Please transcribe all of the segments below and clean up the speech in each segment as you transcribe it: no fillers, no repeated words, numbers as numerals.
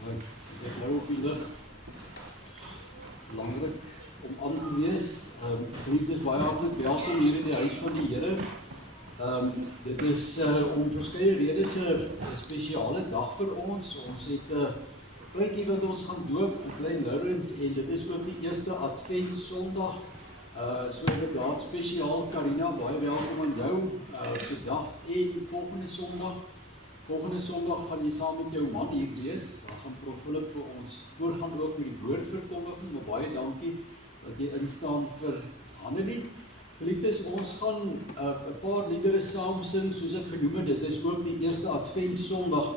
As ek nou op die lig, belangrik om aan te wees. Geliefdes, baie hartlik welkom hier in die huis van die Here. Dit is om verskeie redes 'n spesiale dag vir ons. Ons het 'n kleintjie wat ons gaan doop vir klein Lawrence en dit is ook die eerste Advent Sondag. So inderdaad spesiaal, Karina, baie welkom aan jou vandag en volgende Sondag. Volgende Sondag gaan jy saam met jou man hier wees. Dan gaan Prof Philip vir ons voorgaan ook met die woordverkondiging. Maar baie dankie dat jy instaan vir Annelie. Geliefdes, ons gaan 'n paar liedere saam sing, soos ek genoem het. Dit is ook die eerste Advent Sondag.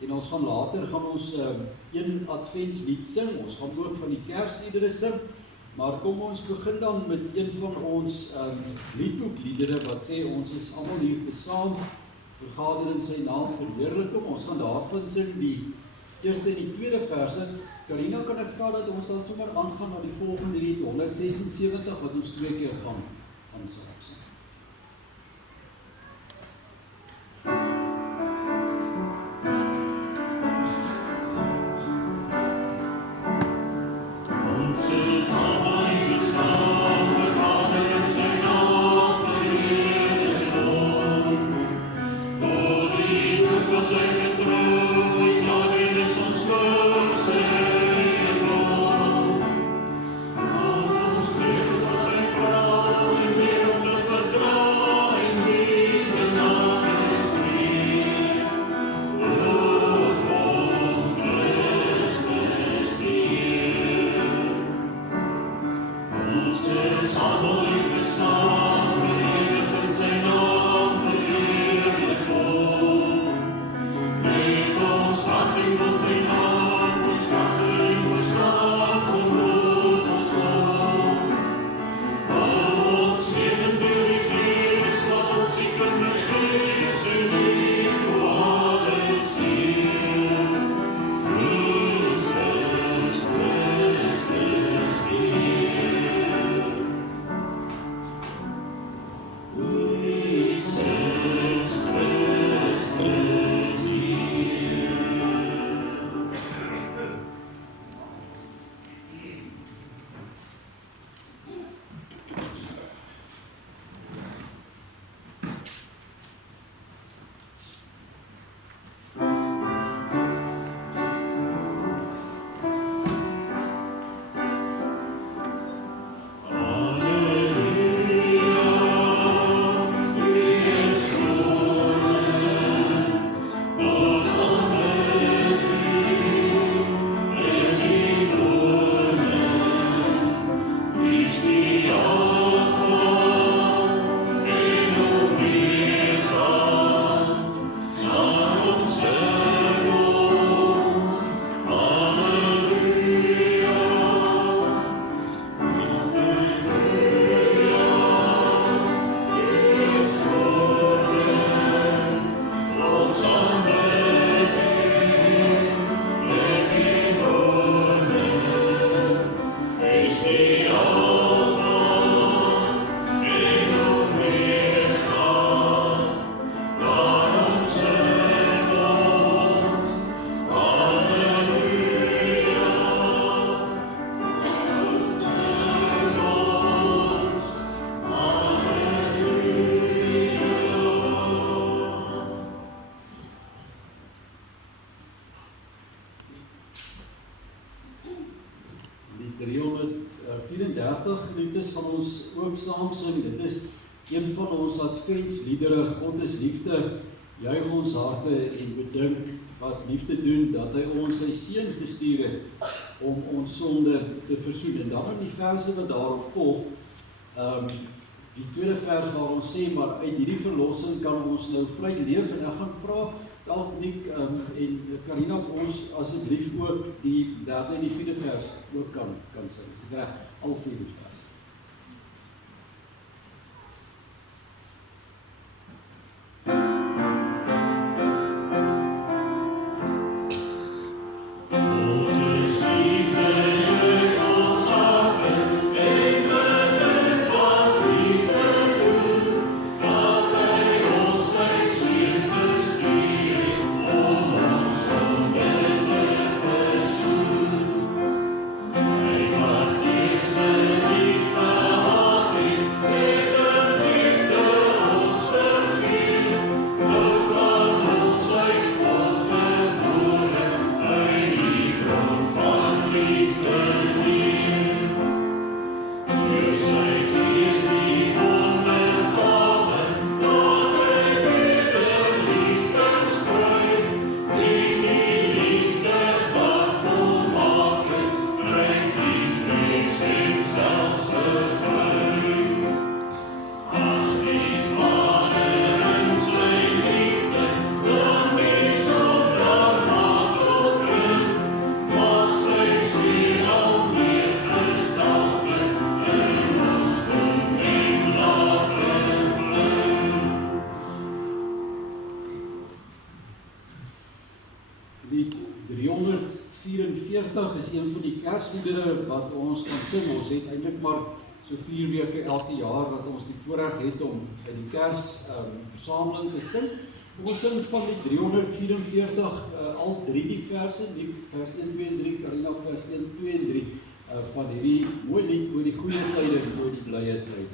En ons gaan later een Adventslied sing. Ons gaan ook van die Kersliedere sing. Maar kom ons begin dan met een van ons liedboekliedere wat sê ons is almal hier saam. Vergader in sy naam verheerlik. Ons gaan daarvan sing die eerste en die tweede verse. Karina, kan ek vra dat ons dan sommer aangaan na die volgende lied 176 wat ons 2 keer gaan sing. Liefdes van ons ook saam sing. Dit is een van ons adventsliedere. God is liefde, juig ons harte en bedink wat liefde doen, dat hy ons sy seun gestuur het om ons sonde te versoen. En dan in die verse wat daarop volg, die tweede vers waar ons sê, maar uit hierdie verlossing kan ons nou vry leef. En ek gaan vra dalk Nick en Karina vir ons asseblief ook die derde en die vierde vers ook kan sing. Is dit reg? Al 4 vers. Verheerlijk 344 is een van die Kersliedere wat ons kan sing. Ons het eintlik maar so 4 weke elke jaar wat ons die voorreg het om by die Kersversameling te sing. Ons sing van die 344 al 3 die verse, vers 1, 2 en 3, Karina vers 1, 2 en 3 van hierdie mooi lied oor die goeie tye en oor die blye tye.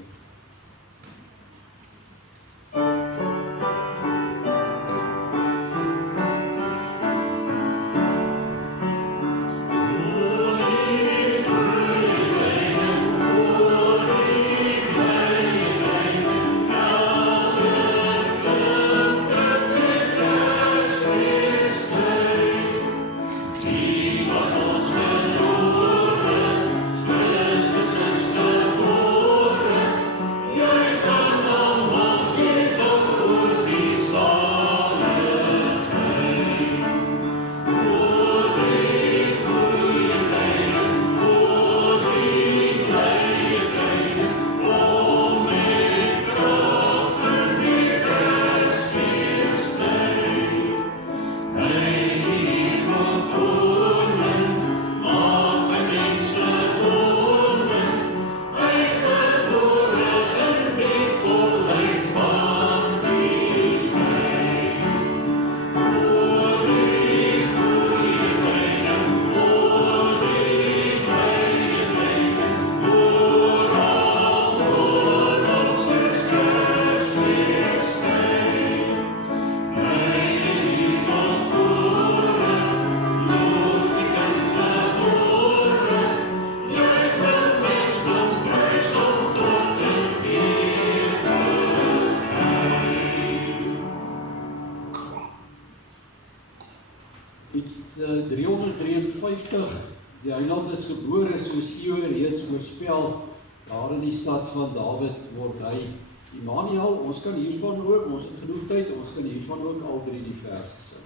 Lied 353, die Heiland is gebore soos eeue reeds voorspel, daar in die stad van Dawid word hy Immanuel. Ons kan hiervan ook, ons het genoeg tyd, ons kan hiervan ook al 3 die verse sing.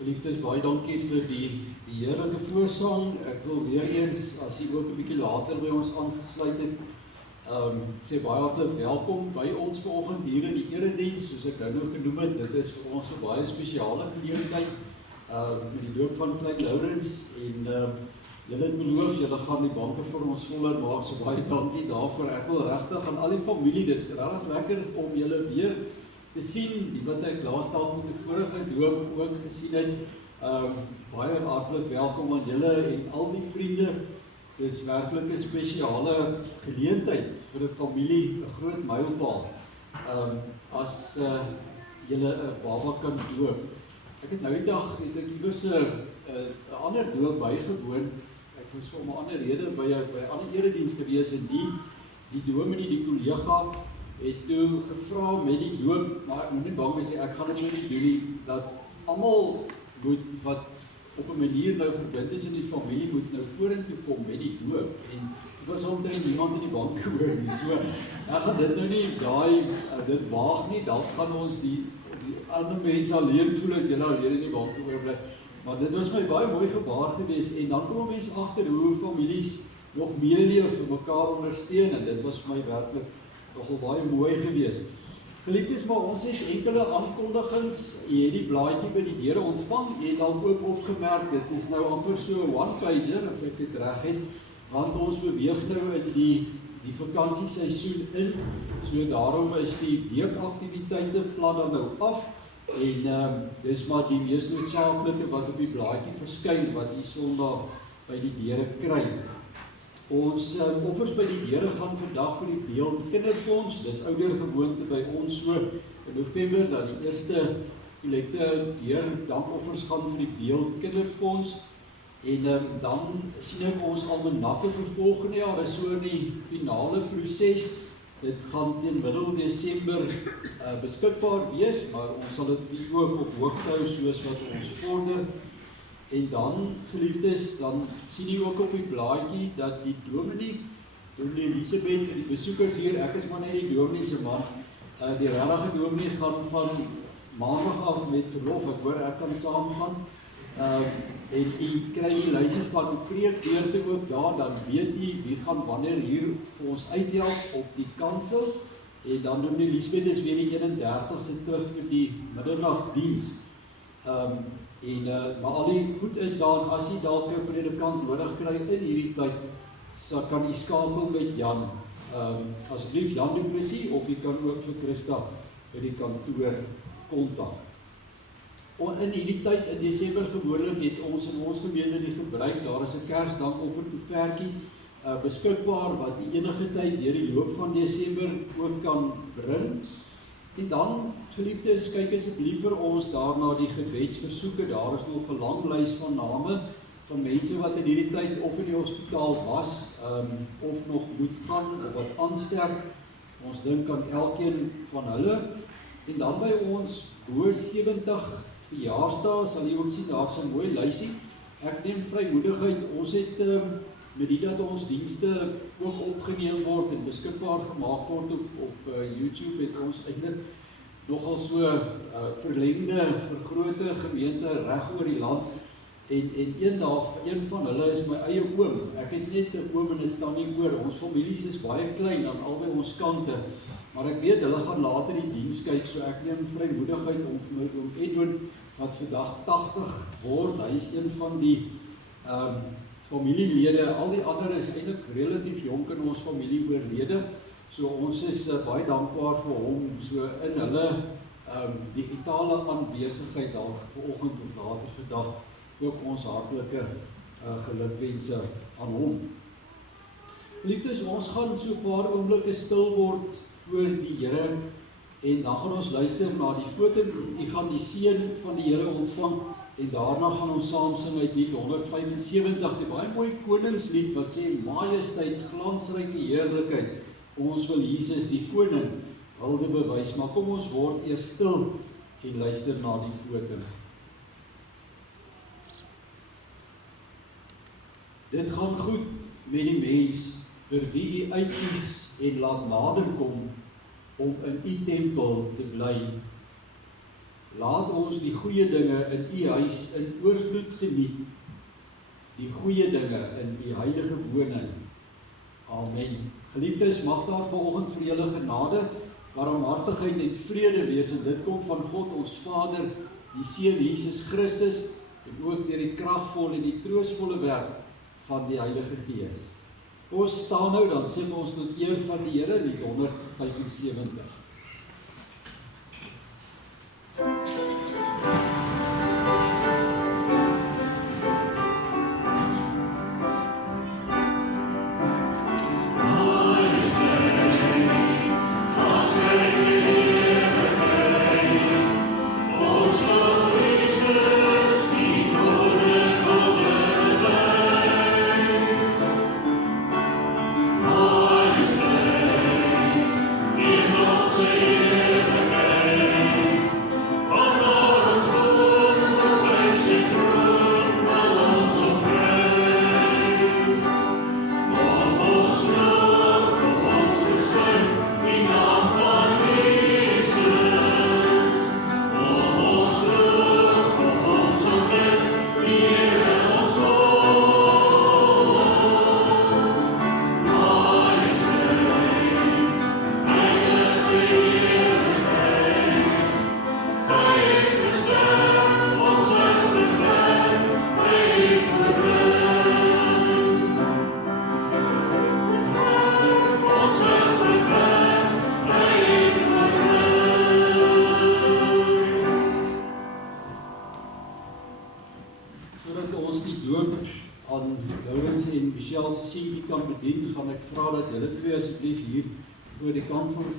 Geliefdes, baie dankie vir die die heerlijke voorsang. Ek wil weer eens, as jy ook 'n bietjie later by ons aangesluit het, sê baie hartlik welkom by ons vanoggend hier in die erediens, soos ek nou genoem het. Dit is vir ons 'n baie spesiale geleentheid met die doop van klein Lourens en julle het beloof, julle gaan die banke vir ons voller maak, so baie dankie daarvoor. Ek wil regtig aan al die familie, dit is regtig lekker om julle weer te sien, die wat ek laas dalk met die vorige doop ook gesien het. Baie hartlik welkom aan julle en al die vriende. Dit is werklik 'n spesiale geleentheid vir 'n familie, 'n groot mylpaal. As julle 'n baba kan doop. Ek het nou die dag iewers 'n ander doop bygewoon. Ek was vir 'n ander rede by 'n ander erediens gewees en die dominee, die kollega het toe gevra met die doop, maar ek moet nie bang wees, ek gaan dit nie doen nie, dat almal moet wat op 'n manier nou verbind is in die familie moet nou vorentoe kom met die doop. En dit was omtrent niemand in die bank gehoor nie. So ek gaan dit nou nie dit waag nie. Dalk gaan ons die ander mense alleen voel as julle alleen in die bank oorbly. Maar dit was my baie mooi gebaar geweest en dan kom mense agter hoe families nog meer leef vir mekaar ondersteun en dit was vir my werklik nogal baie mooi geweest. Geliefdes, maar ons het enkele aankondigings. Jy het die blaadjie by die deure ontvang, jy het dalk ook opgemerk, dit is nou amper so 'n one-pager, as ek dit reg het, want ons beweeg nou in die vakansieseisoen in, so daarom is die weekaktiwiteite plan dan nou af, en dis maar die mees noodsaaklike wat op die blaadjie verskyn, wat jy Sondag by die deure kry. Ons offers by die deure gaan vandag vir die Beeld Kinderfonds, dis ouer gewoonte by ons so in November, dat die eerste kollekte dankoffers gaan vir die Beeld Kinderfonds, en dan sien ek ons almanakke vir volgende jaar, is so in die finale proses, dit gaan teen middel Desember beskikbaar wees, maar ons sal dit ook op hoogte hou soos wat ons vorder. En dan, geliefdes, dan sien jy ook op die blaadjie dat die dominee Elisabeth, vir die besoekers hier, ek is maar net die dominee se man, die regte dominee gaan van maandag af met verlof, ek hoor ek kan saamgaan, en jy kry die lyse van die preekbeurte ook daar, dan weet jy wie gaan wanneer hier vir ons uithelp op die kansel, en dan dominee Elisabeth is weer die 31ste terug vir die middernagdiens. Maar al die goed is daar, as jy dalk 'n predikant nodig kry in hierdie tyd, so kan jy skakel met Jan, asseblief Jan Du Plessis, of jy kan ook vir Christa by die kantoor kontak. In hierdie tyd in Desember gewoonlik het ons in ons gemeente die gebruik, daar is 'n Kersdankofferkoevertjie beskikbaar wat jy enige tyd deur die loop van Desember ook kan bring. En dan, geliefdes, kyk asseblief vir ons daarna die gebedsversoeke. Daar is nog 'n lang lys van name van mense wat in hierdie tyd of in die hospitaal was, of nog moet gaan, of wat aansterk. Ons dink aan elkeen van hulle. En dan by ons bo 70 verjaarsdae, sal jy ook sien, daar is 'n mooi lysie. Ek neem vrymoedigheid, ons het met die dat ons dienste ook opgeneem word en beskikbaar gemaak word op YouTube, het ons eintlik nogal so verlengde, vergrote gemeente reg oor die land. En een van hulle is my eie oom. Ek het net 'n oom en 'n tannie oor. Ons families is baie klein aan albei ons kante, maar ek weet hulle gaan later die diens kyk, so ek neem vrymoedigheid om vir my oom Edwin, wat vandag 80 word. Hy is een van die familielede, al die ander is eintlik relatief jonk in ons familie oorlede, so ons is baie dankbaar vir hom, so in hulle digitale aanwesigheid dalk vanoggend of later vandag ook ons hartlike gelukwense aan hom. Liefdes, ons gaan so 'n paar oomblikke stil word voor die Here en dan gaan ons luister na die foto, jy gaan die seën van die Here ontvang. En daarna gaan ons saam sing uit lied 175, die baie mooi koningslied wat sê, Majesteit, glansryke heerlikheid, ons wil Jesus die koning hulde bewys, maar kom ons word eers stil en luister na die foto. Dit gaan goed met die mens, vir wie u uitkies en laat nader kom, om in u tempel te bly. Laat ons die goeie dinge in u huis in oorvloed geniet, die goeie dinge in die heilige woning. Amen. Geliefdes, mag daar vanoggend vir julle genade, barmhartigheid en vrede wees, en dit kom van God ons Vader, die Seun Jesus Christus, en ook deur die kragvolle en die troostvolle werk van die Heilige Gees. Ons staan nou, dan sing ons tot eer van die Here, lied 175.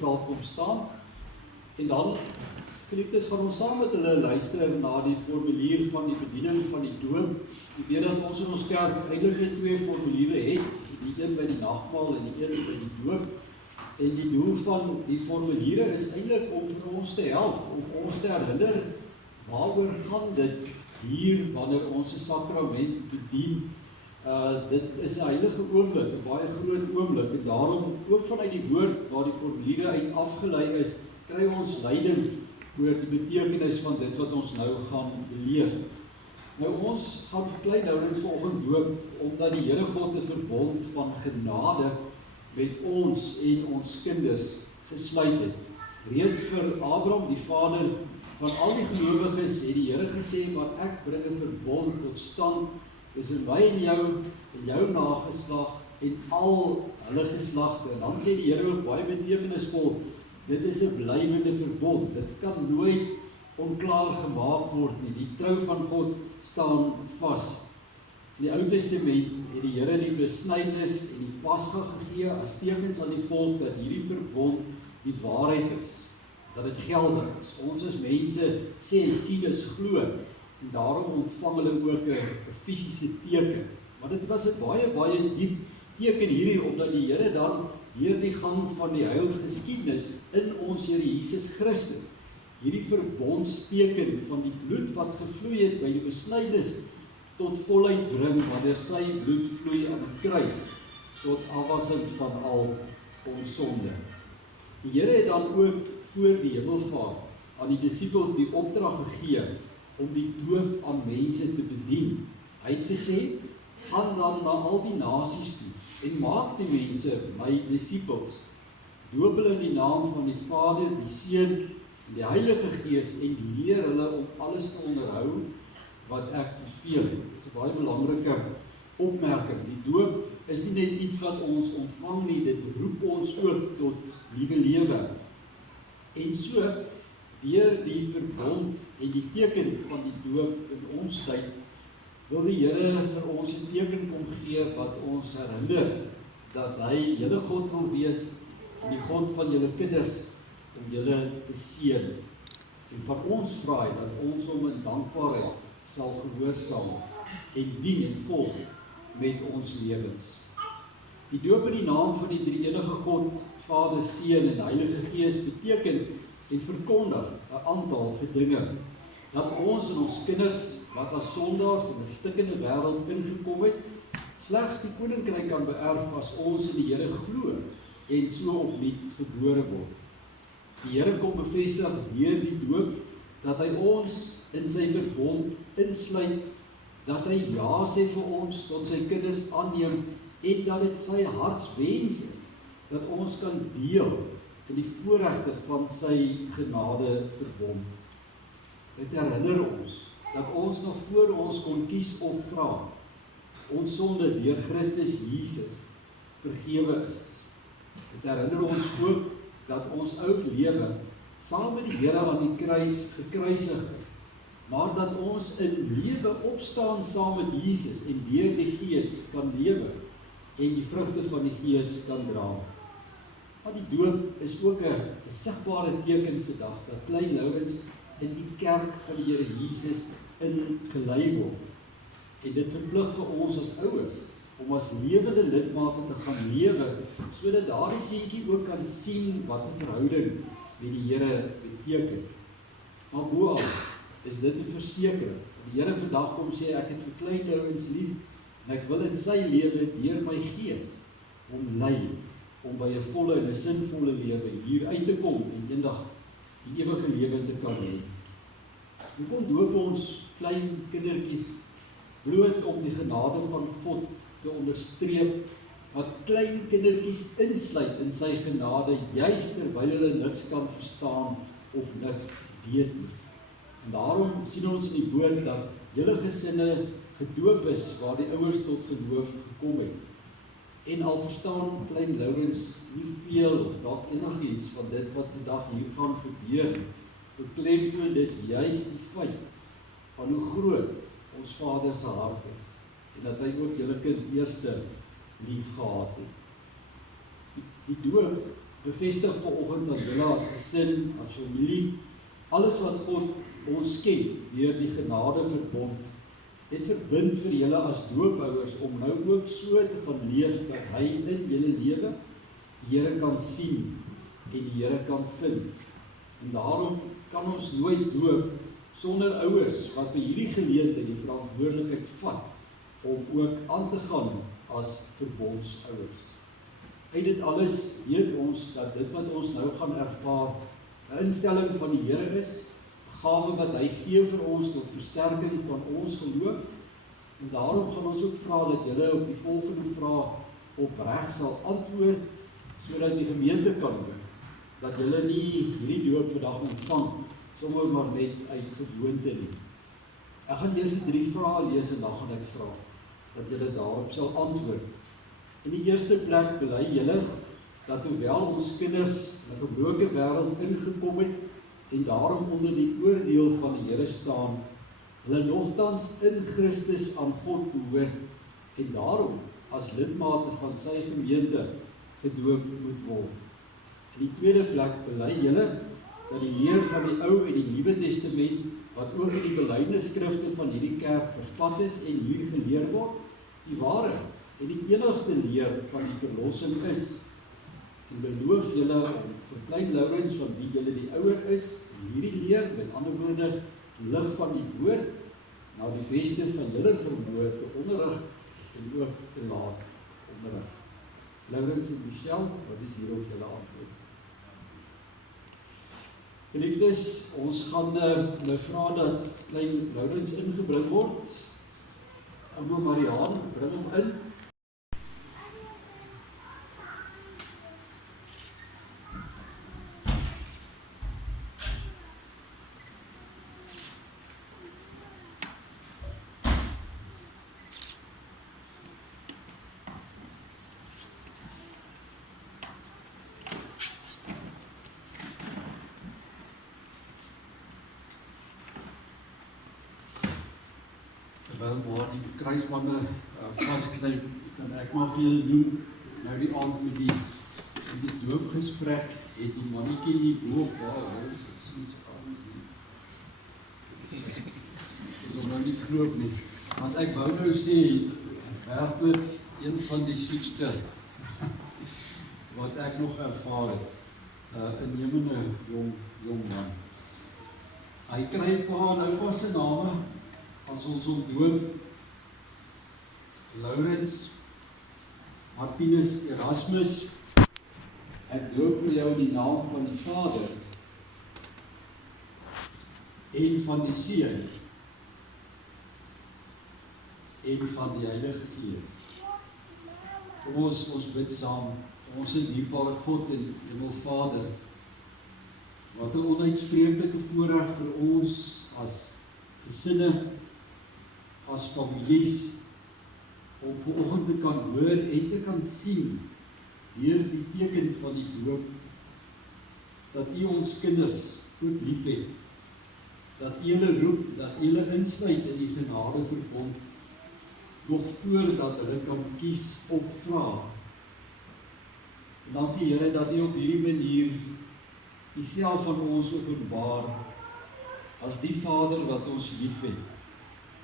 Sal kom staan, en dan, geliefdes, gaan ons saam met hulle luister na die formulier van die bediening van die doop. Jy weet dat ons in ons kerk eintlik 2 formuliere het, die een by die nagmaal en die een by die doop, en die doel van die formuliere is eintlik om vir ons te help, om ons te herinner, waaroor gaan dit hier, wanneer ons 'n sakrament bedien. Dit is 'n heilige oomblik, 'n baie groot oomblik, en daarom ook vanuit die woord waar die formuliere uit afgelei is, kry ons leiding oor die betekenis van dit wat ons nou gaan beleef. Nou ons gaan verklein nou vanoggend doop, omdat die Here God 'n verbond van genade met ons en ons kinders gesluit het. Reeds vir Abraham, die vader van al die gelowiges, het die Here gesê, maar ek bring 'n verbond tot stand, is in my en jou nageslag, en al hulle geslagte. En dan sê die Here ook baie betekenisvol, dit is 'n blywende verbond, dit kan nooit onklaar gemaak word nie, die trou van God staan vas. In die Ou Testament het die Here die besnydenis en die Pasga gegee as tekens aan die volk dat hierdie verbond die waarheid is, dat dit geldig is. Ons as mense sê en sien is glo, en daarom ontvang hulle ook 'n fisiese teken. Maar dit was 'n baie diep teken hierdie, omdat die Here dan deur die gang van die heilsgeskiedenis in ons Here Jesus Christus hierdie verbondsteken van die bloed wat gevloei het by die besnydenis tot volheid bring, wanneer sy bloed vloei aan die kruis, tot afwassing van al ons sonde. Die Here het dan ook voor die hemelvaart aan die disippels die opdrag gegee om die doop aan mense te bedien. Hy het gesê, gaan dan na al die nasies toe en maak die mense my disippels. Doop hulle in die naam van die Vader, die Seun en die Heilige Gees en leer hulle om alles te onderhou wat ek beveel het. Dit is 'n baie belangrike opmerking. Die doop is nie net iets wat ons ontvang nie, dit roep ons ook tot nuwe lewe. En so, deur die verbond en die teken van die doop in ons tyd, wil die Here vir ons 'n teken kom gee wat ons herinner dat hy julle God wil wees, en die God van julle kinders, om julle te seën. En van ons vra hy dat ons hom in dankbaarheid sal gehoorsaam en dien en volg met ons lewens. Die doop in die naam van die drie-enige God, Vader, Seun en Heilige Gees beteken en verkondig 'n aantal dinge. Dat ons en ons kinders, wat as sondaars in 'n stikkende wêreld ingekom het, slegs die koninkryk kan beerf as ons in die Here glo en so opnuut gebore word. Die Here kom bevestig deur die doop dat hy ons in sy verbond insluit, dat hy ja sê vir ons, tot sy kinders aanneem, en dat dit sy hartswens is, dat ons kan deel in die voorregte van sy genade verbond. Dit herinner ons, dat ons nog voor ons kon kies of vra, ons sonde deur Christus Jesus vergewe is. Dit herinner ons ook, dat ons ou lewe saam met die Here aan die kruis gekruisig is, maar dat ons in lewe opstaan saam met Jesus en deur die Gees kan lewe en die vrugte van die Gees kan dra. Maar die doop is ook 'n sigbare teken vandag, dat klein Lourens in die kerk van die Here Jesus ingelei word. En dit verplig vir ons as ouers, om as lewende lidmate te gaan lewe, sodat daardie seentjie ook kan sien wat 'n verhouding met die Here beteken. Maar bo alles is dit 'n versekering. Die Here vandag kom sê, ek het vir klein Lourens lief, en ek wil in sy lewe deur my Gees hom lei, om by 'n volle en 'n sinvolle lewe hier uit te kom en eendag die ewige lewe te kan hê. Hoekom doop ons klein kindertjies? Bloot om die genade van God te onderstreep, wat klein kindertjies insluit in sy genade, juis terwyl hulle niks kan verstaan of niks weet nie. En daarom sien ons in die woord dat hele gesinne gedoop is, waar die ouers tot geloof gekom het. En al verstaan klein Lourens nie veel of dalk enigiets van dit wat vandag hier gaan gebeur, beklemtoon dit juis die feit van hoe groot ons Vader se hart is, en dat hy ook julle kind eerste lief gehad het. Die doop bevestig vanoggend dat julle as gesin, as familie, alles wat God ons ken deur die genade verbond, dit verbind vir julle as doopouers om nou ook so te gaan leef dat hy in julle lewe die Here kan sien en die Here kan vind. En daarom kan ons nooit doop sonder ouers wat by hierdie geleentheid die verantwoordelikheid vat om ook aan te gaan as verbondsouers. Uit dit alles weet ons dat dit wat ons nou gaan ervaar 'n instelling van die Here is, 'n gawe wat hy gee vir ons tot versterking van ons geloof. En daarom gaan ons ook vra dat julle op die volgende vraag opreg sal antwoord, sodat die gemeente kan hoor dat julle nie hierdie doop vandag ontvang sommer maar net uit gewoonte nie. Ek gaan eers die 3 vrae lees en dan gaan ek vra dat julle daarop sal antwoord. In die eerste plek bely julle dat hoewel ons kinders in 'n gebroke wêreld ingekom het en daarom onder die oordeel van die Here staan, hulle nogtans in Christus aan God behoort en daarom as lidmate van sy gemeente gedoop moet word. In die tweede plek bely julle dat die leer van die Ou en die Nuwe Testament, wat ook in die belydenisskrifte van hierdie kerk vervat is en hier geleer word, die ware en die enigste leer van die verlossing is. En beloof julle om vir klein Lourens, van wie julle die ouer is, hierdie leer, met ander woorde, die lig van die woord, na die beste van julle vermoë te onderrig en ook te laat onderrig. Lourens en Michelle, wat is hier op julle antwoord? Geliefdes, ons gaan nou vra dat klein Lourens ingebring word. Ouma Mariaan, bring hom in. Waar die kruisbande vasknyp, kan ek maar vir julle noem, nou die aand met die doopgesprek, het die mannetjie nie boop daar, is om nou nie knoop nie, want ek wou nou sê, werklik een van die soetste, wat ek nog ervaar het, 'n innemende jong man. Hy kry pa en oupa se name, as ons ontdoop, Lourens, Martinus, Erasmus, ek doop vir jou die naam van die Vader en van die Seun en van die Heilige Gees. Ons bid saam, ons dierbare God en Hemelvader, wat 'n onuitspreeklike voorreg vir ons as gesinne, as families, om vanoggend te kan hoor en te kan sien, deur die teken van die doop, dat U ons kinders ook lief het, dat U hulle roep, dat U hulle insluit in die genadeverbond, nog voordat hulle kan kies of vra. Dankie Here dat U op hierdie manier Uself van ons openbaar as die Vader wat ons lief het,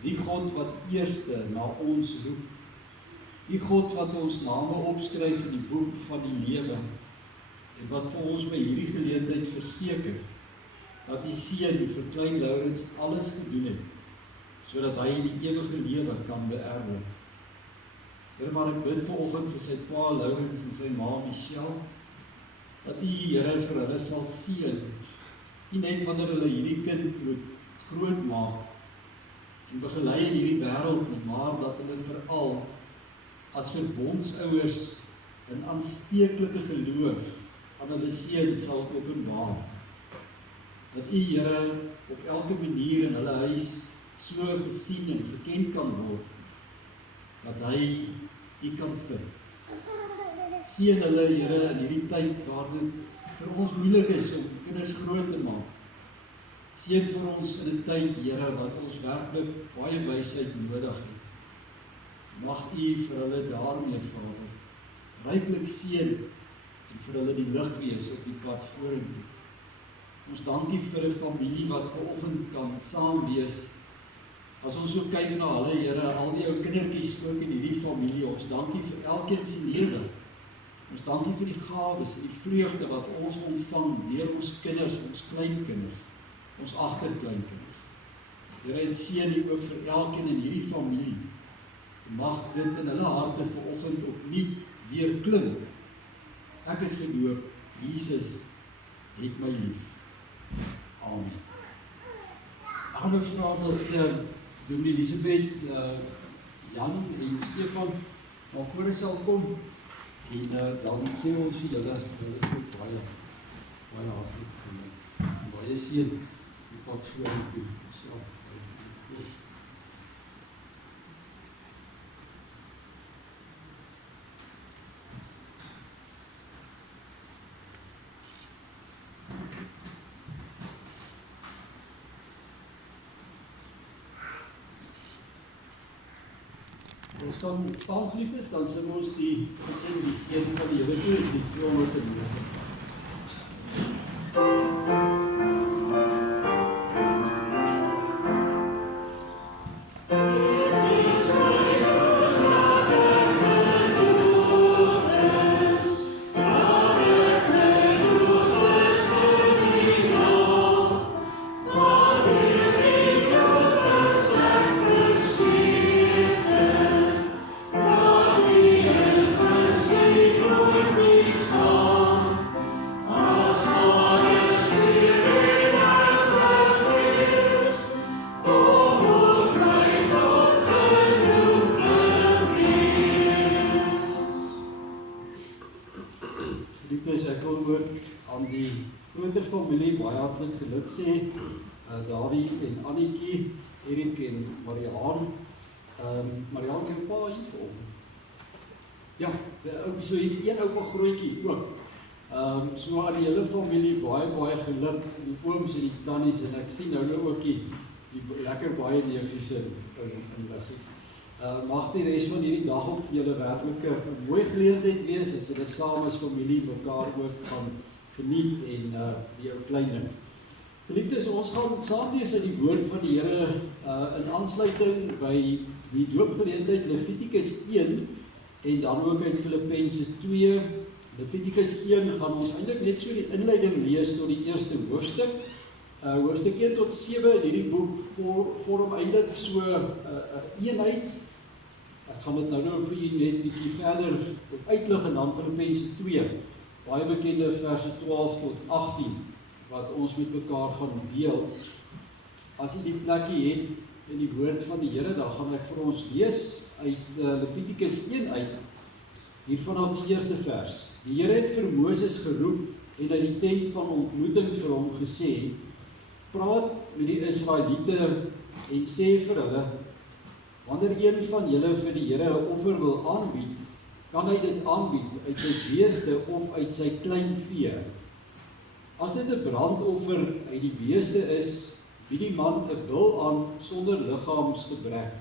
die God wat eerste na ons roep, die God wat ons name opskryf in die boek van die lewe, en wat vir ons by hierdie geleentheid verseker, dat die Seun vir klein Laurens alles gedoen het, sodat hy die ewige lewe kan beerwe. Here, maar ek bid vanoggend vir sy pa Laurens en sy ma Michelle, dat U Here vir hulle sal seën, nie net wanneer hulle hierdie kind groot maak en begelei in hierdie wêreld nie, maar dat hulle veral as verbondsouers in aansteeklike geloof aan hulle seun sal openbaar. Dat U Here op elke manier in hulle huis so gesien en geken kan word, dat hy U kan vind. Seën hulle Here in hierdie tyd waar dit vir ons moeilik is om kinders groot te maak. Seën vir ons in 'n tyd Here wat ons werklik baie wysheid nodig het. Mag U vir hulle daarmee, Vader, ryklik seën en vir hulle die lig wees op die pad vorentoe. Ons dankie vir 'n familie wat vanoggend kan saam wees. As ons so kyk na hulle Here, al die ou kindertjies ook in hierdie familie, ons dankie vir elkeen se lewe. Ons dankie vir die gawes en die vreugde wat ons ontvang deur ons kinders, ons kleinkinders, ons agterkleinkinders. Here, en seën U ook vir elkeen in hierdie familie. Mag dit in hulle harte vanoggend opnuut weer klink. Ek is gedoop, Jesus het my lief. Amen. Ek gaan nou vra dat Dominee Elisabeth, Jan en Stefan maar voor sal kom en dan sê ons vir julle ook baie hartlik en baie seën die pad vorentoe. Ons kan staan geliefdes, dan sing ons die gesing die seën van die Here toe, die 209. Sê, Dawie en Annetjie, Erik en Mariaan. Mariaan is jou pa hier vir ons. Ja, so hier is een oupa grootjie ook. So aan die hele familie baie geluk, die ooms en die tannies, en ek sien nou ook die lekker baie neefies in liggies. Mag die res van hierdie dag ook vir julle werklik 'n mooi geleentheid wees, as julle saam as familie mekaar ook gaan geniet en die ou kleine. Geliefdes, ons gaan saam lees uit die woord van die Here in aansluiting by die doopgeleentheid Levitikus 1 en dan ook uit Filippense 2. Levitikus 1 gaan ons eintlik net so die inleiding lees tot die eerste hoofstuk. Hoofstuk 1 tot 7 in hierdie boek vorm eintlik so 'n eenheid. Ek gaan dit nou vir julle net bietjie verder uitlig en dan Filippense 2. Baie bekende verse 12 tot 18. Wat ons met mekaar gaan deel. As jy die plekkie het, in die woord van die Here, dan gaan ek vir ons lees uit Levitikus 1 uit, hier vanaf die eerste vers. Die Here het vir Moses geroep en uit die tent van ontmoeting vir hom gesê, praat met die Israeliete en sê vir hulle, wanneer een van julle vir die Here 'n offer wil aanbied, kan hy dit aanbied uit sy beeste of uit sy klein vee. As dit 'n brandoffer uit die beeste is, bied die man 'n bul aan sonder liggaamsgebrek.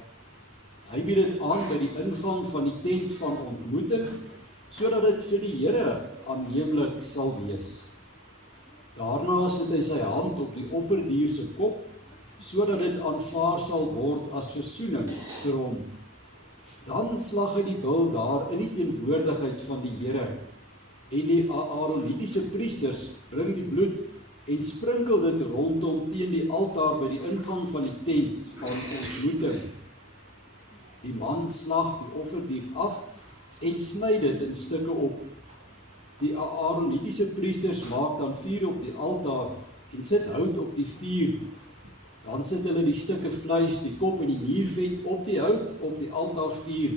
Hy bied dit aan by die ingang van die tent van ontmoeting, sodat dit vir die Here aanneemlik sal wees. Daarna sit hy sy hand op die offerdier se kop, sodat dit aanvaar sal word as versoening vir hom. Dan slag hy die bul daar in die teenwoordigheid van die Here, en die Aaronitiese priesters bring die bloed en sprinkel dit rondom teen die altaar by die ingang van die tent van ontmoeting. Die man slag die offerdier af en sny dit in stukke op. Die Aaronitiese priesters maak dan vuur op die altaar en sit hout op die vuur. Dan sit hulle die stukke vleis, die kop en die niervet op die hout op die altaarvuur.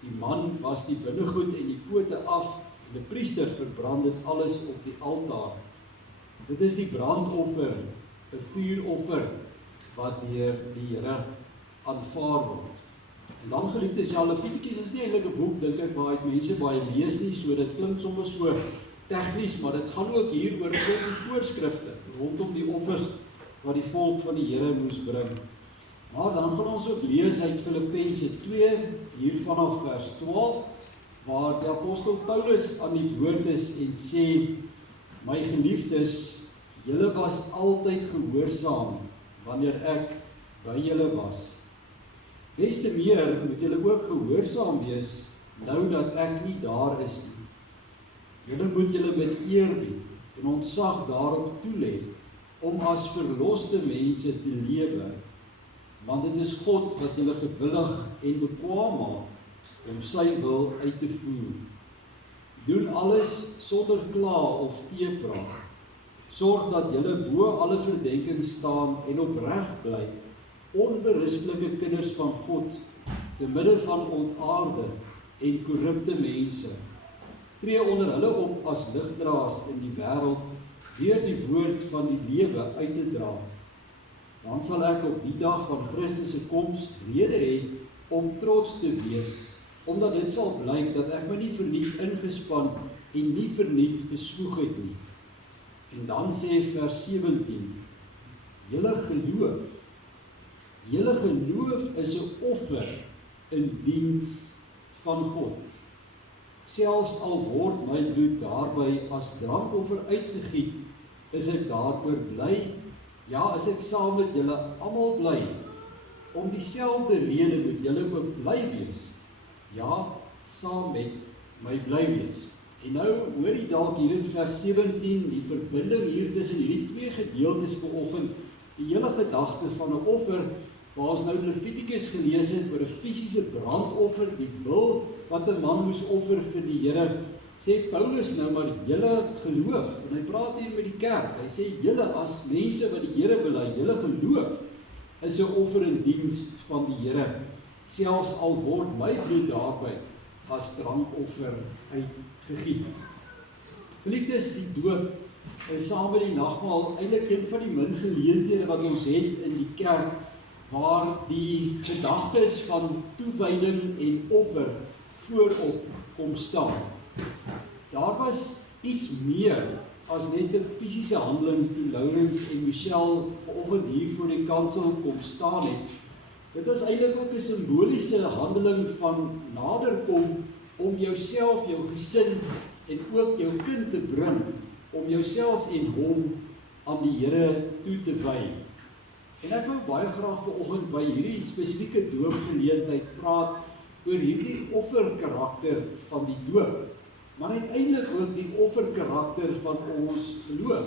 Die man was die binnegoed en die pote af, en die priester verbrand dit alles op die altaar. Dit is die brandoffer, 'n vuuroffer, wat deur die Here aanvaar word. En dan geliefdes, ja, Levitikus is nie eintlik 'n boek, dink ek, waar mense baie lees nie, so dit klink soms so tegnies, maar dit gaan ook hier oor die voorskrifte, rondom die offers, wat die volk van die Here moes bring. Maar dan gaan ons ook lees uit Filippense 2, hier vanaf vers 12, waar die apostel Paulus aan die woord is en sê, my geliefdes, julle was altyd gehoorsaam, wanneer ek by julle was. Des te meer moet julle ook gehoorsaam wees, nou dat ek nie daar is nie. Julle moet julle met eerbied en ontzag daarop toelê, om as verloste mense te lewe, want dit is God wat julle gewillig en bekwaam maak om sy wil uit te voer. Doen alles sonder kla of teepraat. Sorg dat julle bo alle verdenking staan en opreg bly, onberispelike kinders van God, te midde van ontaarde en korrupte mense. Tree onder hulle op as ligdraers in die wêreld, deur die woord van die lewe uit te dra. Dan sal ek op die dag van Christus se koms rede hê om trots te wees, omdat dit sal blyk dat ek my nie verniet ingespan en nie verniet geswoeg het nie. En dan sê vers 17, julle geloof is 'n offer in diens van God. Selfs al word my bloed daarby as drankoffer uitgegiet, is ek daaroor bly. Ja, is ek saam met julle almal bly. Om dieselfde rede moet julle ook bly wees. Ja, saam met my bly wees. En nou hoor jy dalk hier in vers 17 die verbinding hier tussen hierdie twee gedeeltes vanoggend, die hele gedagte van 'n offer, waar ons nou Levitikus gelees het oor 'n fisiese brandoffer, die bul wat 'n man moes offer vir die Here, sê Paulus nou maar julle geloof, en hy praat hier met die kerk, hy sê julle as mense wat die Here bely, julle geloof is 'n offer in diens van die Here, selfs al word my bloed daarby as drankoffer uitgegiet. Geliefdes, die doop is saam met die nagmaal eintlik een van die min geleenthede wat ons het in die kerk, waar die gedagtes van toewyding en offer voorop kom staan. Daar was iets meer as net 'n fisiese handeling toe Laurens en Michelle vanoggend hier voor die kansel kom staan het. Dit was eintlik ook 'n simboliese handeling van naderkom om jouself, jou gesin en ook jou kind te bring, om jouself en hom aan die Here toe te wy. En ek wil baie graag vanoggend by hierdie spesifieke doopgeleentheid praat oor hierdie offerkarakter van die doop, maar uiteindelik ook die offerkarakter van ons geloof.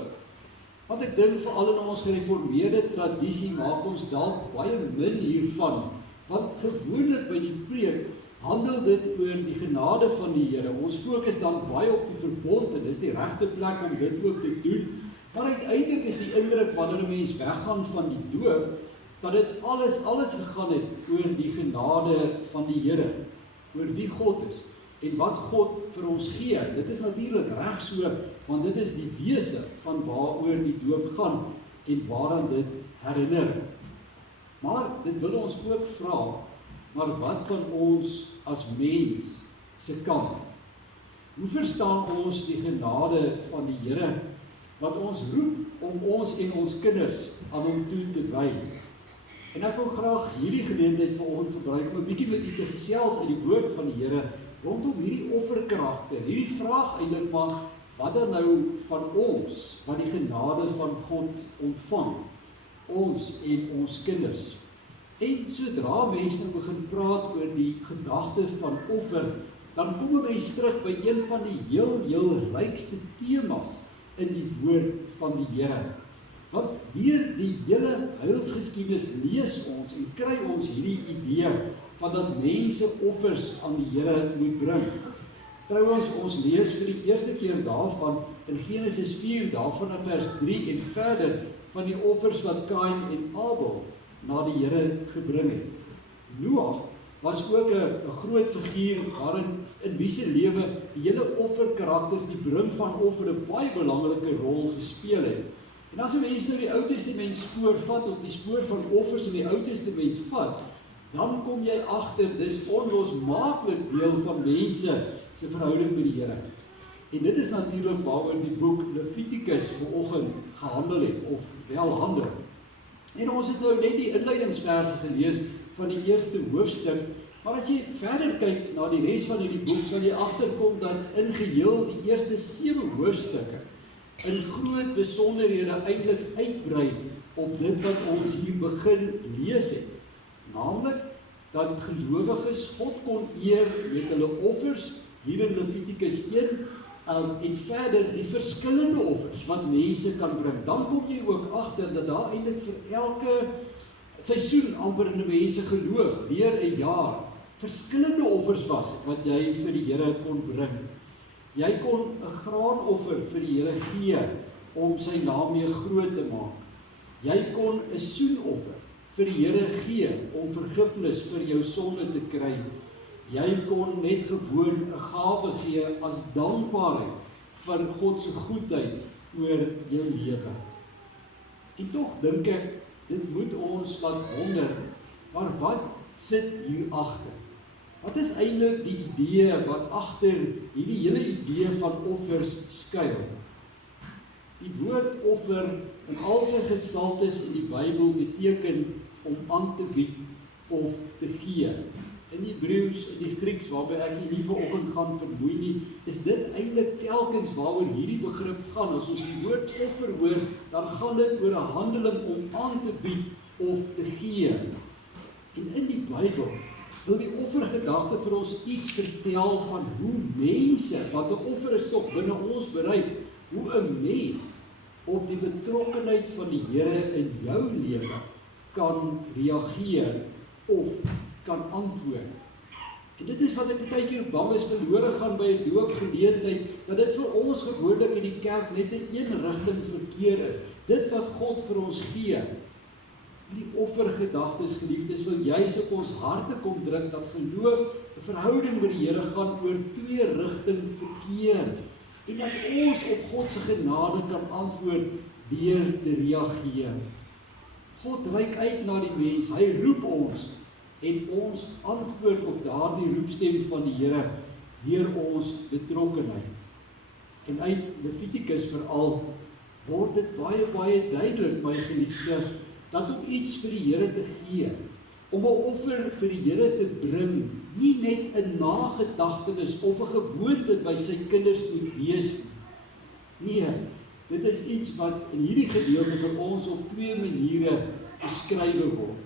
Want ek dink veral in ons gereformeerde tradisie maak ons dalk baie min hiervan, want gewoonlik by die preek handel dit oor die genade van die Here. Ons fokus dan baie op die verbond en dis die regte plek om dit ook te doen. Maar uiteindelik is die indruk wanneer 'n mens weggaan van die doop, dat dit alles gegaan het oor die genade van die Here, oor wie God is, en wat God vir ons gee. Dit is natuurlik reg so, want dit is die wese van waaroor die doop gaan, en waaraan dit herinner. Maar dit wil ons ook vra, maar wat van ons as mens se kant? Hoe verstaan ons die genade van die Here, wat ons roep om ons en ons kinders aan hom toe te wy? En ek wil graag hierdie geleentheid vanoggend gebruik om 'n bietjie met u te gesels uit die woord van die Here rondom hierdie offerkarakter. Hierdie vraag eintlik maar, wat dan nou van ons wat die genade van God ontvang, ons en ons kinders? En sodra mense nou begin praat oor die gedagte van offer, dan kom 'n mens terug by een van die heel rykste temas in die woord van die Here. Want deur die hele heilsgeskiedenis lees ons en kry ons hierdie idee van dat mense offers aan die Here moet bring. Trouwens, ons lees vir die eerste keer daarvan in Genesis 4, daarvan in vers 3 en verder, van die offers wat Kain en Abel na die Here gebring het. Noag was ook 'n groot figuur in wie se lewe die hele offerkarakter, die bring van offer 'n baie belangrike rol gespeel het. En as 'n mens nou die Ou Testament spoor vat, of die spoor van offers in die Ou Testament vat, dan kom jy agter, dis onlosmaaklik deel van mense se verhouding met die Here. En dit is natuurlik waaroor die boek Levitikus vanoggend gehandel het, of wel handel. En ons het nou net die inleidingsverse gelees van die eerste hoofstuk, maar as jy verder kyk na die res van hierdie boek, sal jy agterkom dat in geheel die eerste 7 hoofstukke in groot besonderhede eintlik uitbrei op dit wat ons hier begin lees het. Naamlik dat gelowiges God kon eer met hulle offers, hier in Levitikus 1, en verder die verskillende offers wat mense kan bring. Dan kom jy ook agter dat daar eintlik vir elke seisoen amper in mense geloof, deur 'n jaar, verskillende offers was wat jy vir die Here kon bring. Jy kon 'n graanoffer vir die Here gee om sy naam mee groot te maak. Jy kon 'n soenoffer vir die Here gee om vergifnis vir jou sonde te kry. Jy kon net gewoon 'n gawe gee as dankbaarheid vir God se goedheid oor jou lewe. En tog dink ek, dit moet ons laat wonder, maar wat sit hier agter? Wat is eintlik die idee wat agter hierdie hele idee van offers skuil? Die woord offer in al sy gestaltes in die Bybel beteken om aan te bied of te gee. In die Hebreëus en die Grieks, waarby ek nie vanoggend gaan vermoei nie, is dit eintlik telkens waaroor hierdie begrip gaan. As ons die woord offer hoor, dan gaan dit oor 'n handeling om aan te bied of te gee. En in die Bybel wil die offergedagte vir ons iets vertel van hoe mense, want 'n offer is tog binne ons bereik, hoe 'n mens op die betrokkenheid van die Here in jou lewe kan reageer of kan antwoord. En dit is wat ek baie keer bang is verlore gaan by 'n doopgeleentheid, dat dit vir ons gewoonlik in die kerk net 'n eenrigting verkeer is. Dit wat God vir ons gee. Die offergedagtes, geliefdes, wil juis op ons harte kom druk dat geloof, 'n verhouding met die Here gaan oor 2 rigting verkeer. En dat ons op God se genade kan antwoord deur te reageer. God reik uit na die mens, hy roep ons en ons antwoord op daardie roepstem van die Here deur ons betrokkenheid. En uit Levitikus veral word dit baie duidelik, my geliefdes, dat om iets vir die Here te gee, om 'n offer vir die Here te bring, nie net 'n nagedagtenis of 'n gewoonte by sy kinders moet wees nie. Nee, dit is iets wat in hierdie gedeelte vir ons op 2 maniere beskryf word.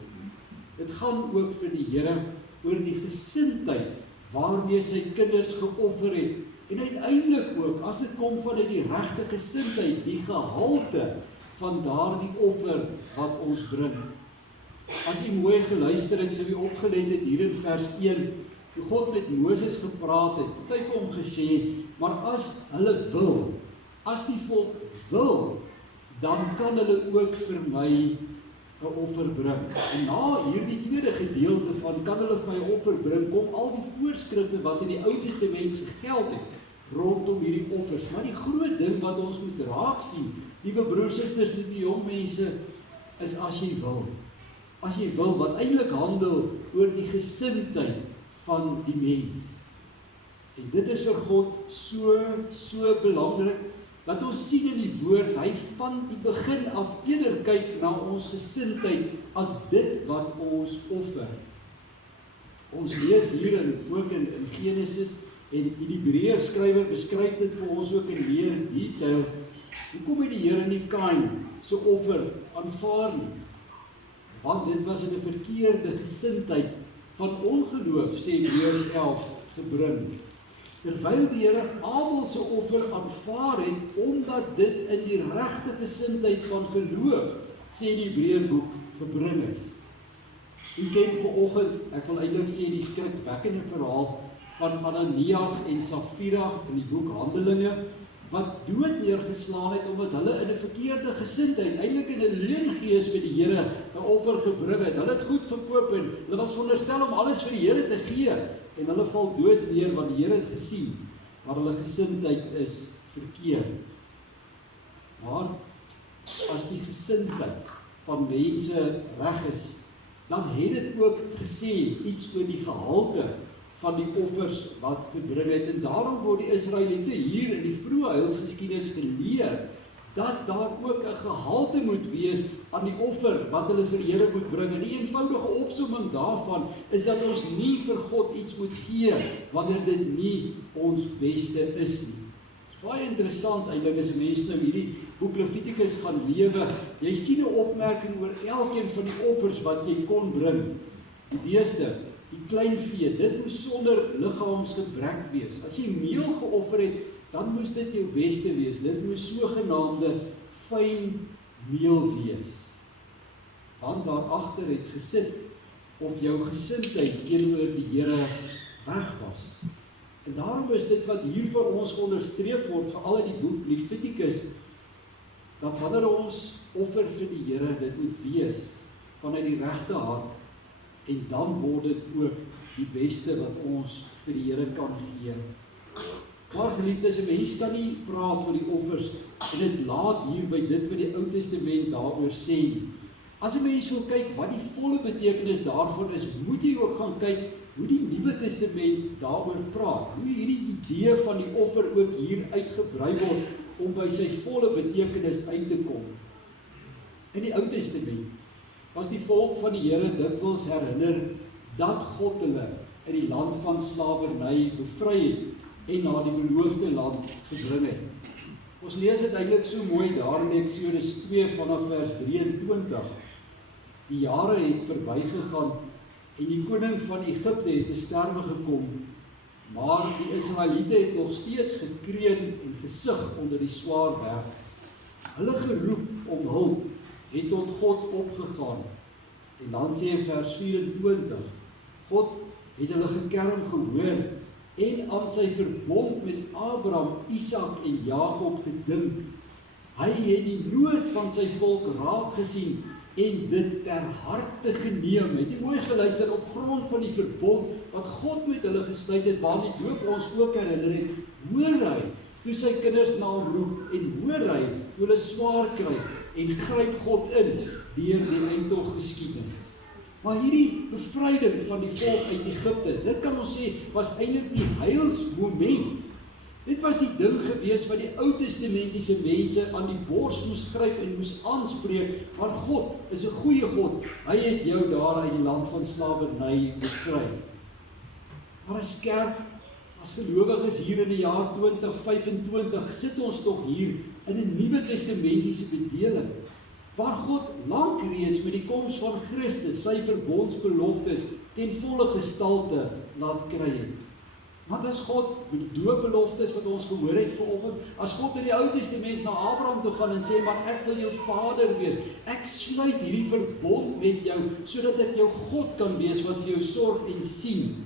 Dit gaan ook vir die Here oor die gesindheid waarmee sy kinders geoffer het, en uiteindelik ook, as dit kom vanuit die regte gesindheid, die gehalte van daardie offer wat ons bring. As u mooi geluister het, sou u opgelet het hier in vers 1, toe God met Moses gepraat het, het hy vir hom gesê, maar as hulle wil, as die volk wil, dan kan hulle ook vir my 'n offer bring. En na hierdie tweede gedeelte van kan hulle vir my 'n offer bring, kom al die voorskrifte wat in die Ou Testament gegeld het rondom hierdie offers. Maar die groot ding wat ons moet raak sien, liewe broers, susters, liewe jong mense, is as jy wil, wat eintlik handel oor die gesindheid van die mens. En dit is vir God so belangrik, dat ons sien in die woord, hy van die begin af eerder kyk na ons gesindheid as dit wat ons offer. Ons lees hier ook in Genesis, en die Hebreër skrywer beskryf dit vir ons ook in meer detail. Hoekom het die Here nie Kain se offer aanvaar nie? Want dit was in 'n verkeerde gesindheid van ongeloof, sê Hebreërs 11, gebring. Terwyl die Here Abel se offer aanvaar het, omdat dit in die regte gesindheid van geloof, sê die Hebreërboek, gebring is. U ken vanoggend, ek wil eintlik sê die skrikwekkende verhaal van Ananias en Safira in die boek Handelinge, wat dood neergeslaan het, omdat hulle in 'n verkeerde gesindheid, eintlik in 'n leungees vir die Here 'n offer gebring het. Hulle het goed verkoop en hulle was veronderstel om alles vir die Here te gee, en hulle val dood neer, want die Here het gesien, maar hulle gesindheid is verkeerd. Maar, as die gesindheid van mense reg is, dan het dit ook gesê iets oor die gehalte van die offers wat gebring het, en daarom word die Israeliete hier in die vroeë heilsgeskiedenis geleer, dat daar ook 'n gehalte moet wees aan die offer wat hulle vir die Here moet bring. En die eenvoudige opsomming daarvan is dat ons nie vir God iets moet gee wanneer dit nie ons beste is nie. Dit is baie interessant eintlik as 'n mens nou hierdie boek Levitikus gaan lewe. Jy sien 'n opmerking oor elkeen van die offers wat jy kon bring. Die beeste, die kleinvee, dit moes sonder liggaamsgebrek wees. As jy meel geoffer het, dan moes dit jou beste wees. Dit moes sogenaamde fyn meel wees. Want daarachter het gesit of jou gesindheid teenoor die Here reg was. En daarom is dit wat hier vir ons onderstreep word, veral in die boek Levitikus, dat wanneer ons offer vir die Here, dit moet wees vanuit die regte hart, en dan word dit ook die beste wat ons vir die Here kan gee. Maar geliefdes, 'n mens kan nie praat oor die offers en dit laat hier by dit wat die Ou Testament daaroor sê nie. As 'n mens wil kyk wat die volle betekenis daarvan is, moet jy ook gaan kyk hoe die Nuwe Testament daaroor praat. Hoe hierdie idee van die offer ook hier uitgebrei word om by sy volle betekenis uit te kom. In die Ou Testament was die volk van die Here dikwels herinner dat God hulle in die land van slawerny bevry het en na die beloofde land gebring het. Ons lees dit eintlik so mooi daar in Eksodus 2 vanaf vers 23. Die jare het verbygegaan en die koning van Egipte het te sterwe gekom, maar die Israeliete het nog steeds gekreun en gesug onder die swaar werk. Hulle geroep om hulp het tot God opgegaan. En dan sê vers 24, God het hulle gekerm gehoor en aan sy verbond met Abraham, Isak en Jakob gedink. Hy het die nood van sy volk raak gesien en dit ter harte geneem. Het jy mooi geluister op grond van die verbond wat God met hulle gesluit het, waar die doop ons ook herinner het, hoor hy toe sy kinders na hom roep en hoor hy toe hulle swaar kry en gryp God in deur die eindtoggeskiedenis. Maar hierdie bevryding van die volk uit Egipte, dit kan ons sê, was eintlik die heilsmoment. Dit was die ding gewees wat die Ou Testamentiese mense aan die bors moes gryp en moes aanspreek, maar God is 'n goeie God. Hy het jou daar uit die land van slawerny bevry. Maar as kerk, as gelowiges hier in die jaar 2025, sit ons tog hier in 'n Nuwe Testamentiese bedeling, waar God lank reeds met die koms van Christus sy verbondsbeloftes ten volle gestalte laat kry het. Want as God met die doopbeloftes wat ons gehoor het vanoggend, as God in die Ou Testament na Abraham toe gaan en sê, maar ek wil jou vader wees, ek sluit hierdie verbond met jou, sodat ek jou God kan wees wat vir jou sorg en sien,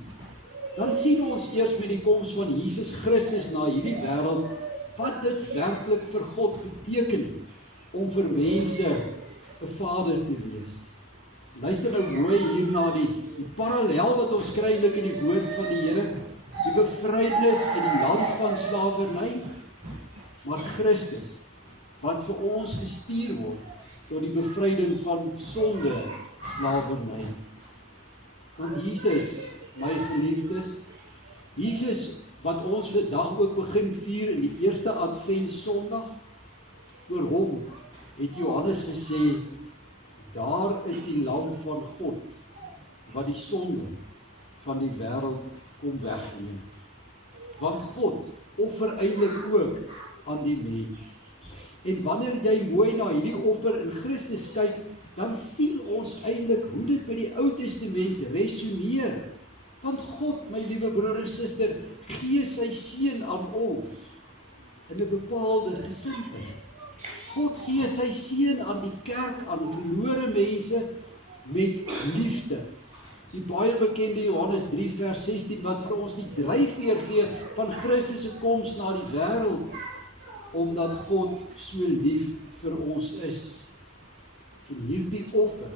dan sien ons eers met die koms van Jesus Christus na hierdie wêreld, wat dit werklik vir God beteken, om vir mense 'n vader te wees. Luister nou mooi hier na die parallel wat ons kry in die woord van die Here, die bevrydenis in die land van slawerny, maar Christus, wat vir ons gestuur word, tot die bevryding van sonde, slawerny. Want Jesus, my geliefdes, Jesus, wat ons vandag ook begin vier in die eerste Advent Sondag, oor hom het Johannes gesê, daar is die lam van God, wat die sonde van die wêreld kom wegneem. Want God offer eintlik ook aan die mens. En wanneer jy mooi na hierdie offer in Christus kyk, dan sien ons eintlik hoe dit met die Ou Testament resoneer. Want God, my liewe broer en suster, gee sy seun aan ons in 'n bepaalde gesindheid. God gee sy seun aan die kerk, aan verlore mense met liefde. Die baie bekende Johannes 3 vers 16 wat vir ons die dryfveer gee van Christus se koms na die wêreld, omdat God so lief vir ons is. En hierdie offer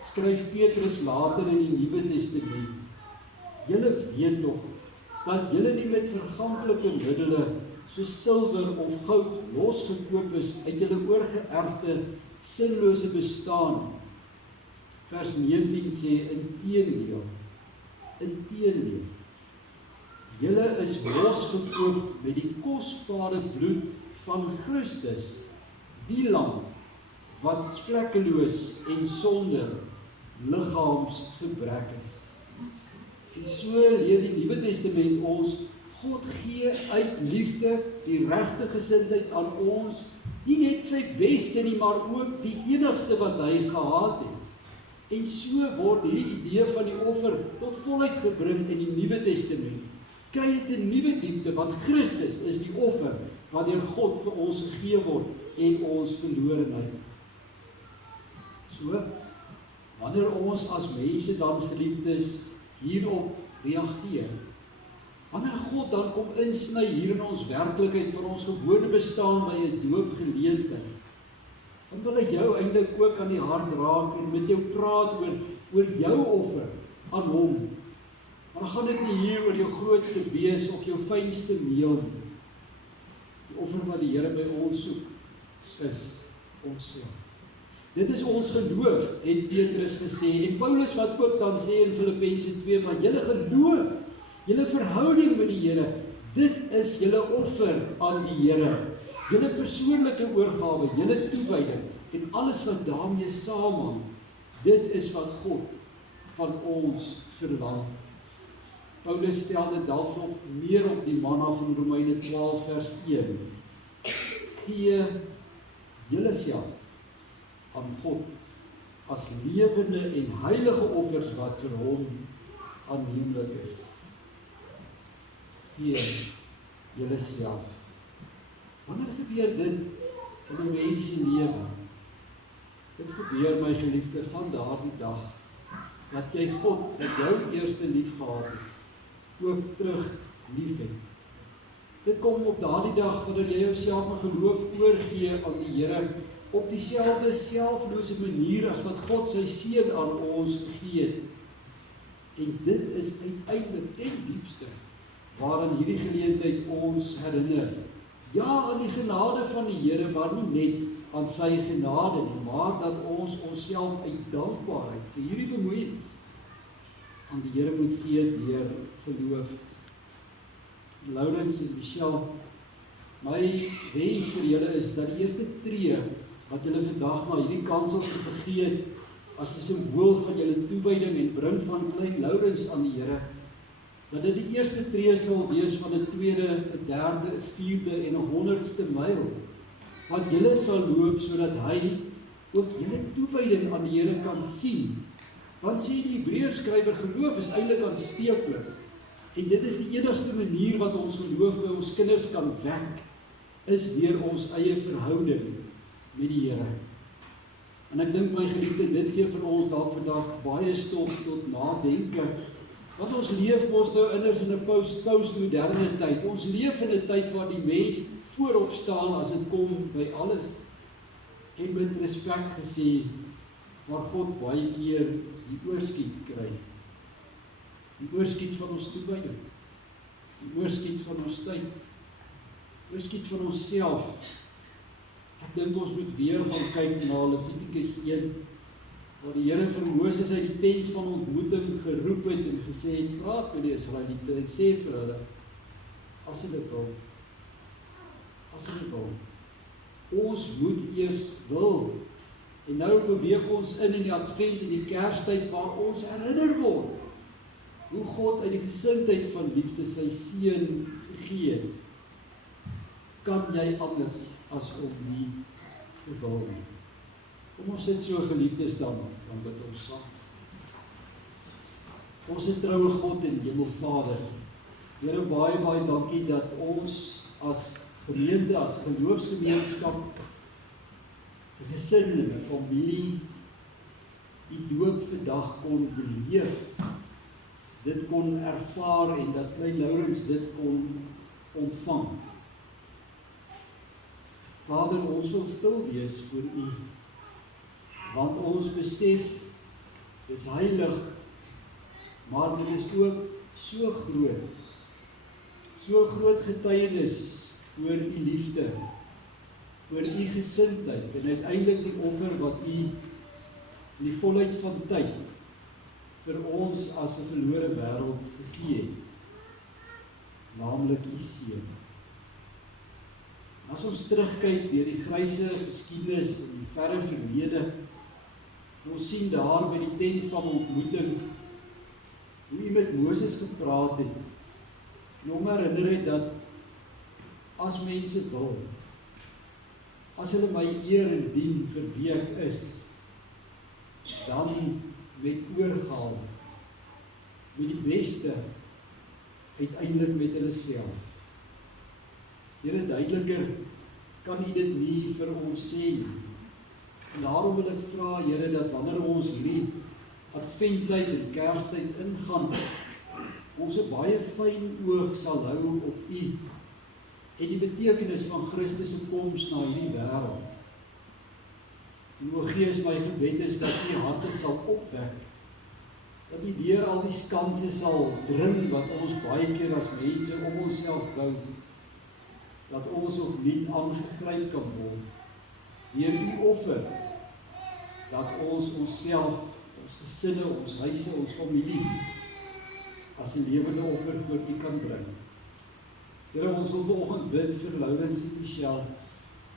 skryf Petrus later in die Nuwe Testament. Julle weet tog dat julle nie met verganklike middele soos silwer of goud losgekoop is uit julle oorgeerfde sinlose bestaan. Vers 19 sê, inteendeel, julle is losgekoop met die kosbare bloed van Christus, die lam wat vlekkeloos en sonder liggaamsgebrek is. En so leer die Nuwe Testament ons, God gee uit liefde die regte gesindheid aan ons, nie net sy beste nie, maar ook die enigste wat hy gehad het. En so word hierdie idee van die offer tot volheid gebring in die Nuwe Testament. Kry dit 'n nuwe diepte, want Christus is die offer wat deur God vir ons gegee word en ons verlorenheid. So, wanneer ons as mense dan geliefdes hierop reageer, wanneer God dan kom insny hier in ons werklikheid vir ons gewone bestaan by 'n doopgeleentheid, dan wil ek jou eintlik ook aan die hart raak en met jou praat oor jou offer aan hom. Maar dan gaan dit nie hier oor jou grootste bees of jou fynste meel nie. Die offer wat die Here by ons soek, is onsself. Dit is ons geloof, het Petrus gesê, en Paulus wat ook dan sê in Filippense 2, maar julle geloof, julle verhouding met die Here, dit is julle offer aan die Here. Julle persoonlike oorgawe, julle toewyding en alles wat daarmee saamhang, dit is wat God van ons verlang. Paulus stel dit dalk nog meer op die manna van Romeine 12 vers 1. Gee julle self aan God as lewende en heilige offers wat vir hom aanneemlik is. Gee julle self. Wanneer gebeur dit in 'n mens se lewe? Dit gebeur, my geliefde, van daardie dag, dat jy God, wat jou eerste lief gehad het, ook terug lief het. Dit kom op daardie dag, wanneer jy jouself in geloof oorgee aan die Here, op dieselfde selflose manier as wat God sy seun aan ons gegee het. En dit is uiteindelik ten diepste, waaraan hierdie geleentheid ons herinner. Ja, aan die genade van die Here, maar nie net aan sy genade nie, maar dat ons onsself uit dankbaarheid vir hierdie bemoeienis aan die Here moet gee deur geloof. Laurens en Michelle, my wens vir julle is dat die eerste tree wat julle vandag na hierdie kansel gegee het, as 'n simbool van julle toewyding en bring van klein Laurens aan die Here, dat dit die eerste tree sal wees van 'n tweede, 'n derde, 'n vierde en 'n 100ste myl, wat julle sal loop sodat hy ook julle toewyding aan die Here kan sien. Want sê die Hebreërskrywer, geloof is eintlik aansteeklik. En dit is die enigste manier wat ons geloof by ons kinders kan wek, is deur ons eie verhouding met die Here. En ek dink, my geliefde, dit gee vir ons dalk vandag baie stof tot nadenke. Want ons leef mos nou immers in 'n postmoderne tyd. Ons leef in 'n tyd waar die mens voorop staan as dit kom by alles. en met respek gesê, waar God baie keer die oorskiet kry. Die oorskiet van ons toewyding, die oorskiet van ons tyd, die oorskiet van ons self. Ek dink ons moet weer gaan kyk na Levitikus 1, waar die Here vir Moses uit die tent van ontmoeting geroep het en gesê het, praat met die Israeliete en sê vir hulle, as hulle wil, ons moet eers wil. En nou beweeg ons in die advent en die kerstyd waar ons herinner word hoe God uit die gesindheid van liefde sy seun gegee het. Kan jy anders as om nie te wil nie? Kom ons sit so geliefdes dan bid ons saam. Ons het troue God en Hemelvader. Here, baie dankie dat ons as gemeente, as geloofsgemeenskap, gesin en 'n familie die doop vandag kon beleef, dit kon ervaar en dat klein Laurens dit kon ontvang. Vader, ons wil stil wees voor U, want ons besef, dit is heilig, maar dit is ook so groot getuienis oor U liefde, oor U gesindheid en uiteindelik die offer wat U in die volheid van tyd vir ons as 'n verlore wêreld gegee het, naamlik U seun. As ons terugkyk deur die gryse geskiedenis in die verre verlede, ons sien daar by die tent van ontmoeting hoe U met Moses gepraat het en hom herinner het dat as mense wil, as hulle my eer en dien vir wie ek is, dan met oorgawe, met die beste, uiteindelik met hulle self. Here, duideliker kan U dit nie vir ons sê nie. En daarom wil ek vra, Here, dat wanneer ons hierdie adventtyd en kerstyd ingaan, ons 'n baie fyn oog sal hou op U en die betekenis van Christus se koms na hierdie wêreld. En o Gees, my gebed is dat U harte sal opwek, dat U deur al die skanse sal dring wat ons baie keer as mense om onsself bou, dat ons opnuut aangegryp kan word deur U offer, dat ons onsself, ons gesinne, ons huise, ons families as 'n lewende offer voor U kan bring. Here, ons wil vanoggend bid vir Laurens en Michelle,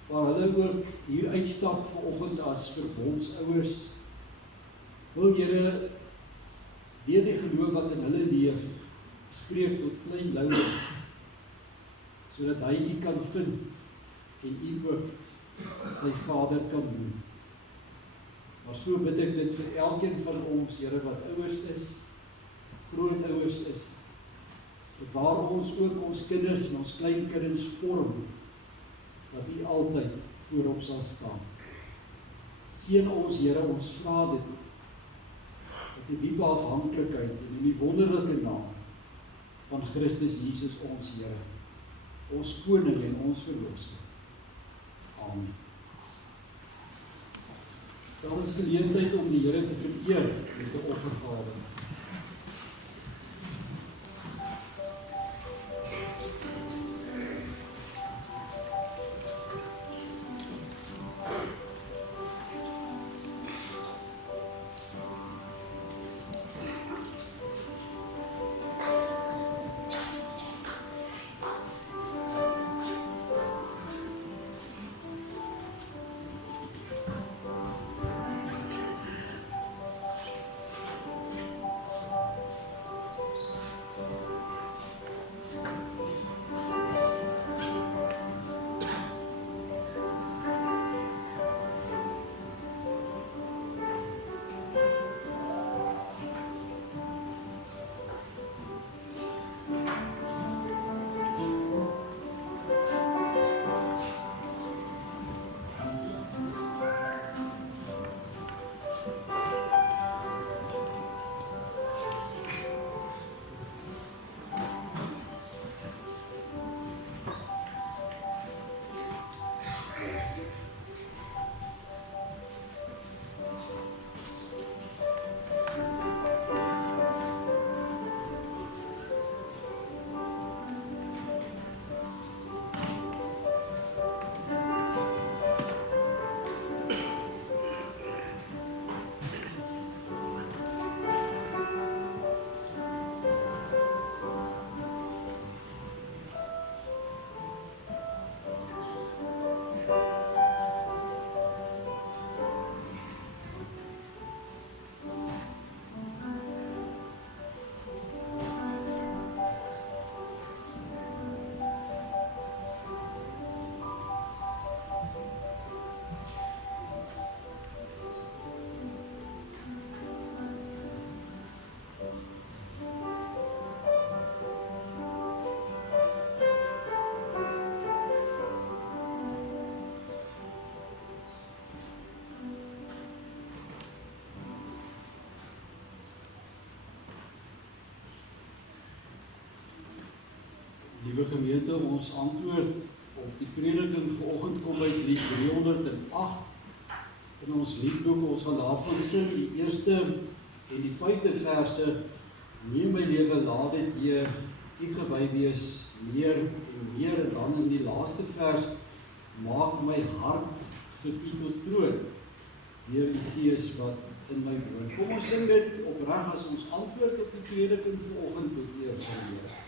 waar hulle ook hier uitstap vanoggend as verbondsouers. Wil Here, deur die geloof wat in hulle leef, spreek tot klein Laurens, sodat hy U kan vind en U ook sy vader kan doen. Maar so bid ek dit vir elkeen van ons, Here, wat ouers is, grootouers is, dat waar ons ook ons kinders en ons kleinkinders vorm, dat U altyd voorop sal staan. Seën ons, Here, ons vra dit, dat die diepe afhanklikheid en in die wonderlike naam van Christus Jesus ons Here, ons koning en ons verlosser. Amen. Daar is geleentheid om die Here te vereer met 'n offergawe. Liewe gemeente, ons antwoord op die prediking vanoggend kom uit lied 308 in ons liedboek. Ons gaan daarvan sing die eerste en die 5de verse. Neem my lewe, laat dit Heer U gewy wees, meer en meer. En dan in die laaste vers, maak my hart vir U tot troon, deur die Gees wat in my woon. Kom ons sing dit opreg as ons antwoord op die prediking vanoggend tot eer van die Here.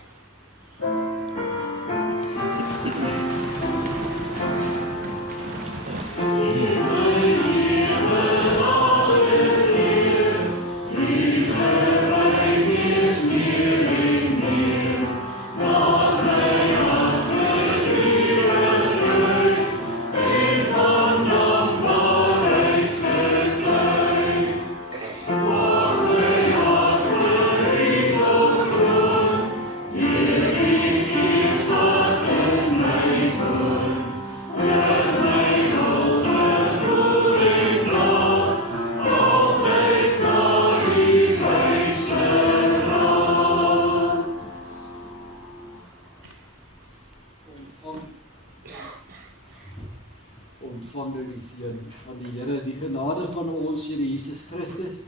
Ontvang nou die seën van die Here, die genade van ons Here Jesus Christus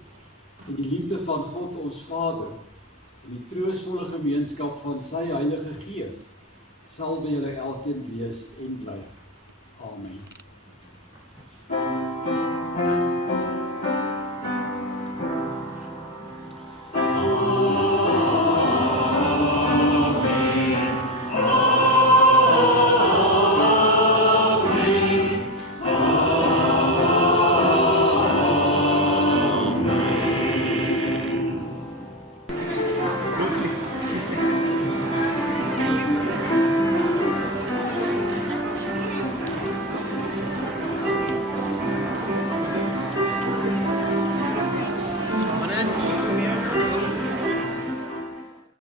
en die liefde van God ons Vader en die troostvolle gemeenskap van sy Heilige Gees sal by julle elkeen wees en bly. Amen.